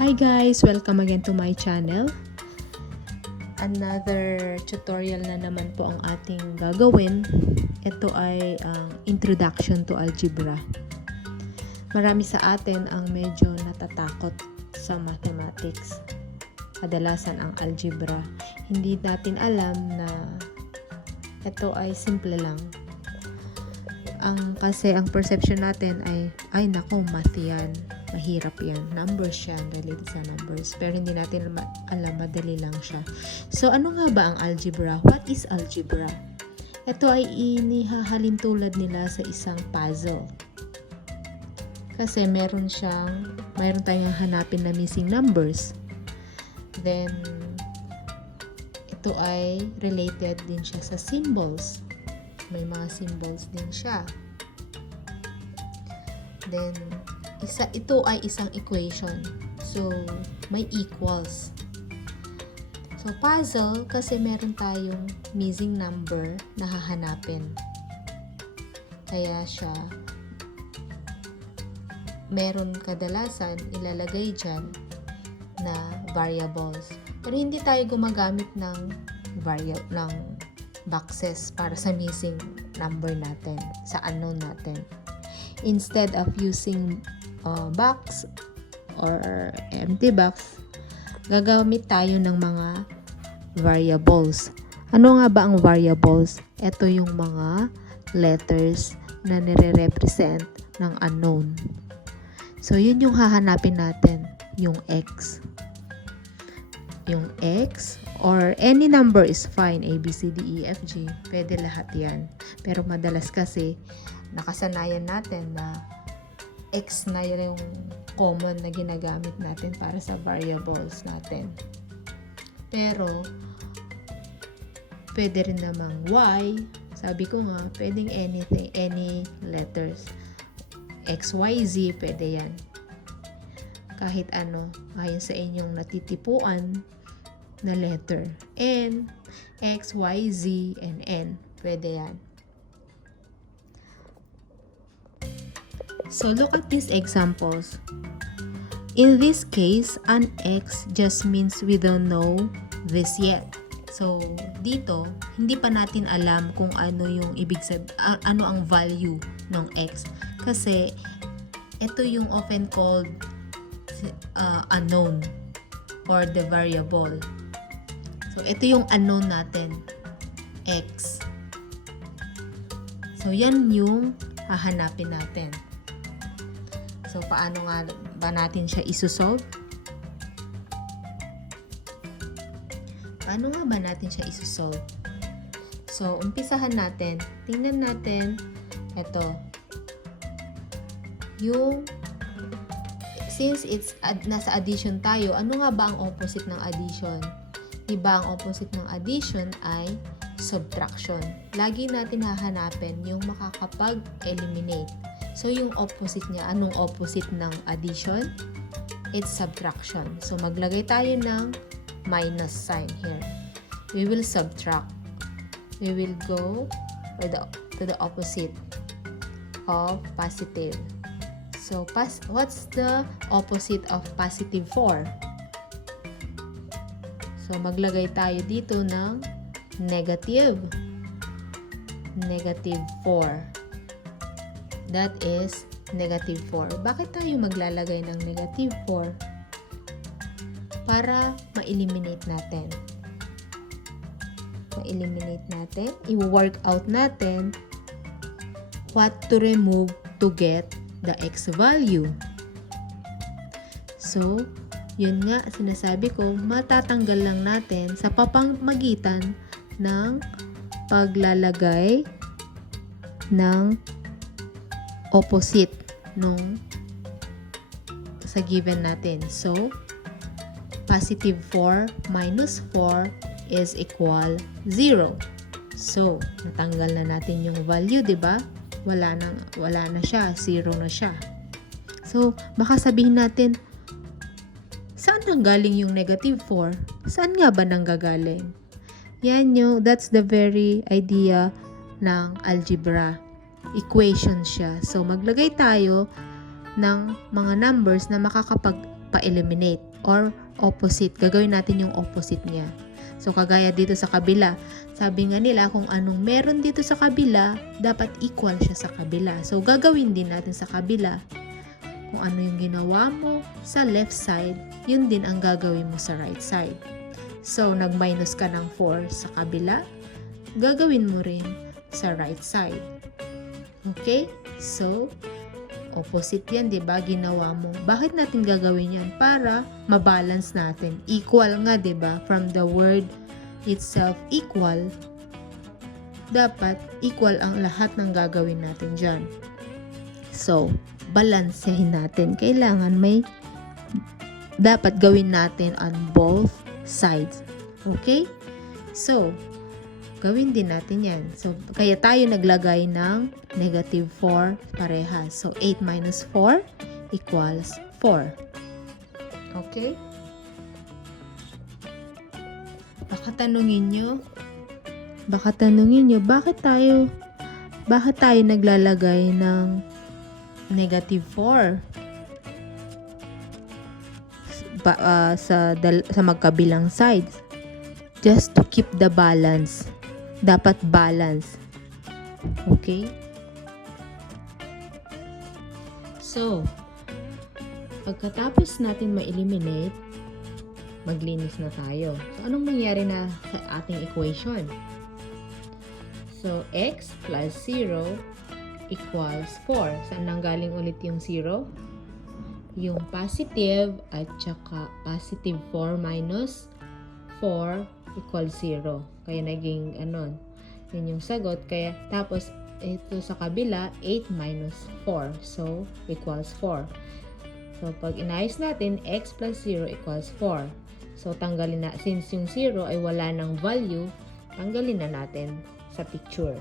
Hi guys! Welcome again to my channel. Another tutorial na naman po ang ating gagawin. Ito ay introduction to algebra. Marami sa atin ang medyo natatakot sa mathematics. Kadalasan ang algebra. Hindi natin alam na ito ay simple lang. Kasi ang perception natin ay nako, math yan. Mahirap yan. Numbers yan. Related sa numbers. Pero hindi natin alam, madali lang siya. So, ano nga ba ang algebra? What is algebra? Ito ay inihahalin tulad nila sa isang puzzle. Kasi meron tayong hanapin na missing numbers. Then, ito ay related din siya sa symbols. May mga symbols din siya. Then, ito ay isang equation. So, may equals. So, puzzle kasi meron tayong missing number na hahanapin. Kaya siya, meron kadalasan ilalagay dyan na variables. Pero hindi tayo gumagamit ng boxes para sa missing number natin, sa unknown natin. Instead of using box or empty box, gagamit tayo ng mga variables. Ano nga ba ang variables? Ito yung mga letters na nire-represent ng unknown. So, yun yung hahanapin natin, yung X. Yung X or any number is fine, A, B, C, D, E, F, G. Pwede lahat yan. Pero madalas kasi, nakasanayan natin na X na yung common na ginagamit natin para sa variables natin. Pero, pwede rin namang Y. Sabi ko nga, pwedeng anything, any letters. X, Y, Z, pwede yan. Kahit ano, ayon sa inyong natitipuan na letter. N, X, Y, Z, and N. Pwede yan. So, look at these examples. In this case, an X just means we don't know this yet. So, dito, hindi pa natin alam kung ano yung ano ang value ng X. Kasi, ito yung often called unknown or the variable. So, ito yung unknown natin, X. So, yan yung hahanapin natin. So, paano nga ba natin siya isusolve? Paano nga ba natin siya isusolve? So, umpisahan natin. Tingnan natin, ito. Since nasa addition tayo, ano nga ba ang opposite ng addition? Diba ang opposite ng addition ay subtraction. Lagi natin hahanapin yung makakapag-eliminate. So, yung opposite niya, anong opposite ng addition? It's subtraction. So, maglagay tayo ng minus sign here. We will subtract. We will go to the opposite of positive. So, what's the opposite of positive 4? So, maglagay tayo dito ng negative. Negative 4. That is negative 4. Bakit tayo maglalagay ng negative 4? Para ma-eliminate natin. Ma-eliminate natin. I-work out natin what to remove to get the X value. So, yun nga, sinasabi ko, matatanggal lang natin sa papamagitan ng paglalagay ng opposite nung sa given natin. So, positive 4 minus 4 is equal 0. So, natanggal na natin yung value, di ba? Wala na siya, 0 na siya. So, baka sabihin natin, saan nanggaling yung negative 4? Saan nga ba nanggagaling? Yan that's the very idea ng algebra. Equation siya. So, maglagay tayo ng mga numbers na makakapagpa-eliminate or opposite. Gagawin natin yung opposite niya. So, kagaya dito sa kabila. Sabi nga nila, kung anong meron dito sa kabila, dapat equal siya sa kabila. So, gagawin din natin sa kabila. Kung ano yung ginawa mo sa left side, yun din ang gagawin mo sa right side. So, nag-minus ka ng 4 sa kabila, gagawin mo rin sa right side. Okay? So, opposite yan, di ba? Ginawa mo. Bakit natin gagawin yan? Para mabalance natin. Equal nga, di ba? From the word itself, equal, dapat equal ang lahat ng gagawin natin dyan. So, balansehin natin. Kailangan dapat gawin natin on both sides. Okay? So, gawin din natin yan. So, kaya tayo naglagay ng negative 4 parehas. So, 8 minus 4 equals 4. Okay? Baka tanungin nyo, bakit tayo naglalagay ng negative 4? Sa magkabilang sides, just to keep the balance. Dapat balance. Okay? So, pagkatapos natin ma-eliminate, maglinis na tayo. So, anong nangyari na sa ating equation? So, x plus 0 equals 4. Saan nanggaling ulit yung 0? Yung positive at saka positive 4 minus 4 equals 0. Kaya naging yun yung sagot. Kaya tapos ito sa kabila 8 minus 4. So equals 4. So pag inayos natin, x plus 0 equals 4. So tanggalin na, since yung 0 ay wala ng value, tanggalin na natin sa picture.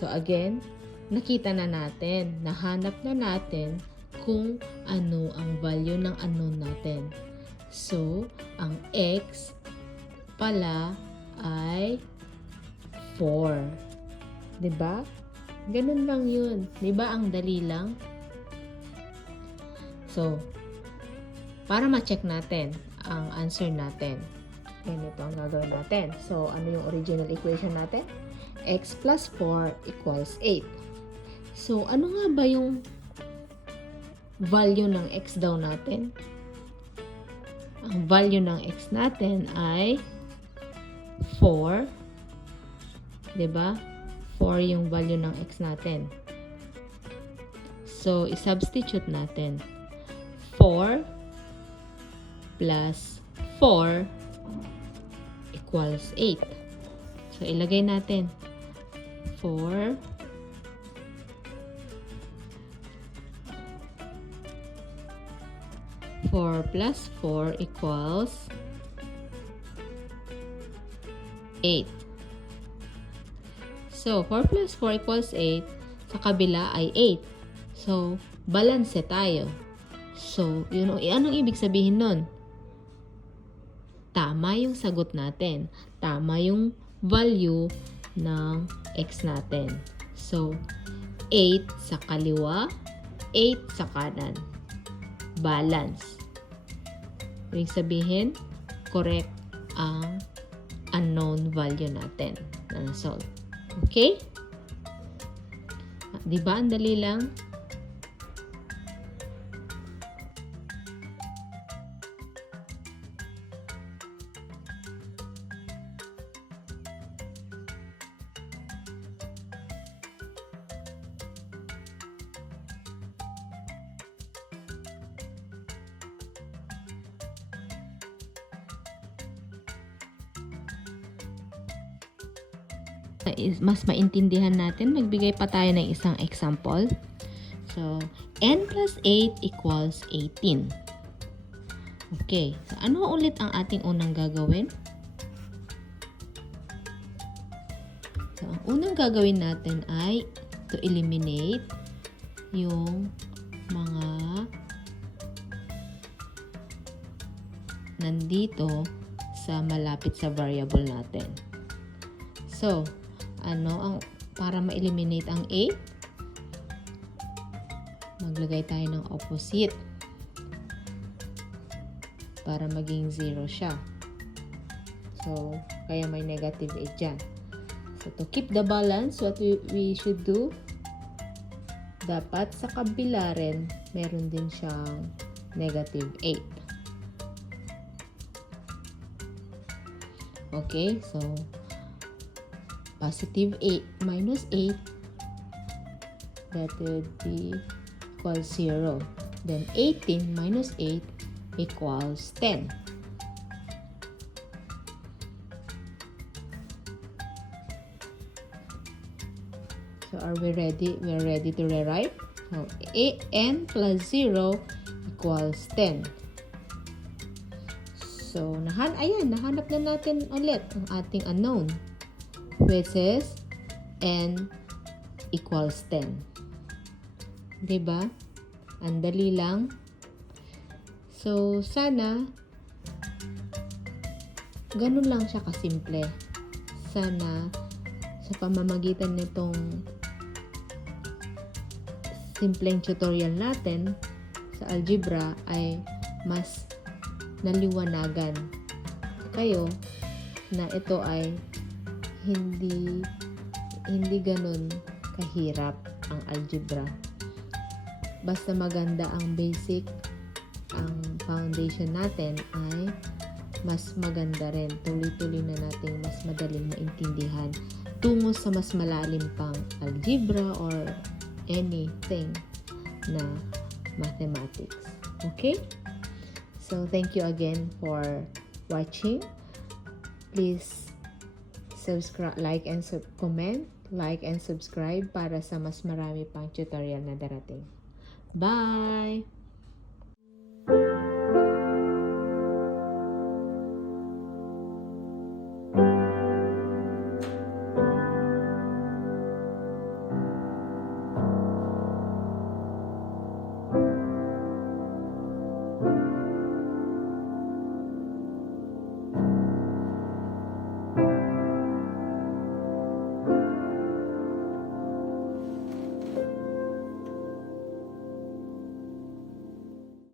So again, nakita na natin, nahanap na natin kung ano ang value ng unknown natin. So, ang x pala ay 4. 'Di ba? Ganun lang 'yun. 'Di ba ang dali lang? So, para ma-check natin ang answer natin, ganito ang gagawin natin. So, ano yung original equation natin? X plus 4 equals 8. So, ano nga ba yung value ng x daw natin? Ang value ng x natin ay 4. 'Di ba? 4 yung value ng x natin. So, i-substitute natin. 4 plus 4 equals 8. So, ilagay natin. 4 plus 4 equals 8. So, 4 plus 4 equals 8. Sa kabila ay 8. So, balance tayo. So, anong ibig sabihin nun? Tama yung sagot natin. Tama yung value ng x natin. So, 8 sa kaliwa, 8 sa kanan. Balance. Ibig sabihin, correct ang unknown value natin na na-solve. Okay? Di ba? Ang dali lang. mas maintindihan natin, magbigay pa tayo ng isang example. So, n plus 8 equals 18. Okay. So, ano ulit ang ating unang gagawin? So, ang unang gagawin natin ay to eliminate yung mga nandito sa malapit sa variable natin. So, para ma-eliminate ang 8, maglagay tayo ng opposite para maging 0 siya. So, kaya may negative 8 dyan. So, to keep the balance, what we should do, dapat sa kabila rin, meron din siyang negative 8. Okay, so, positive 8 minus 8, that would be equals 0. Then, 18 minus 8 equals 10. So, are we ready? We're ready to rewrite. So, n plus 0 equals 10. So, nahanap na natin ulit ang ating unknown, which is n equals 10. Diba? Ang dali lang. So, sana ganun lang siya kasimple. Sana sa pamamagitan nitong simpleng tutorial natin sa algebra ay mas naliwanagan kayo na ito ay hindi ganun kahirap ang algebra. Basta maganda ang basic, ang foundation natin ay mas maganda rin. Tuloy-tuloy na natin mas madaling maintindihan tungo sa mas malalim pang algebra or anything na mathematics. Okay? So, thank you again for watching. Please subscribe, like and subscribe para sa mas marami pang tutorial na darating. Bye!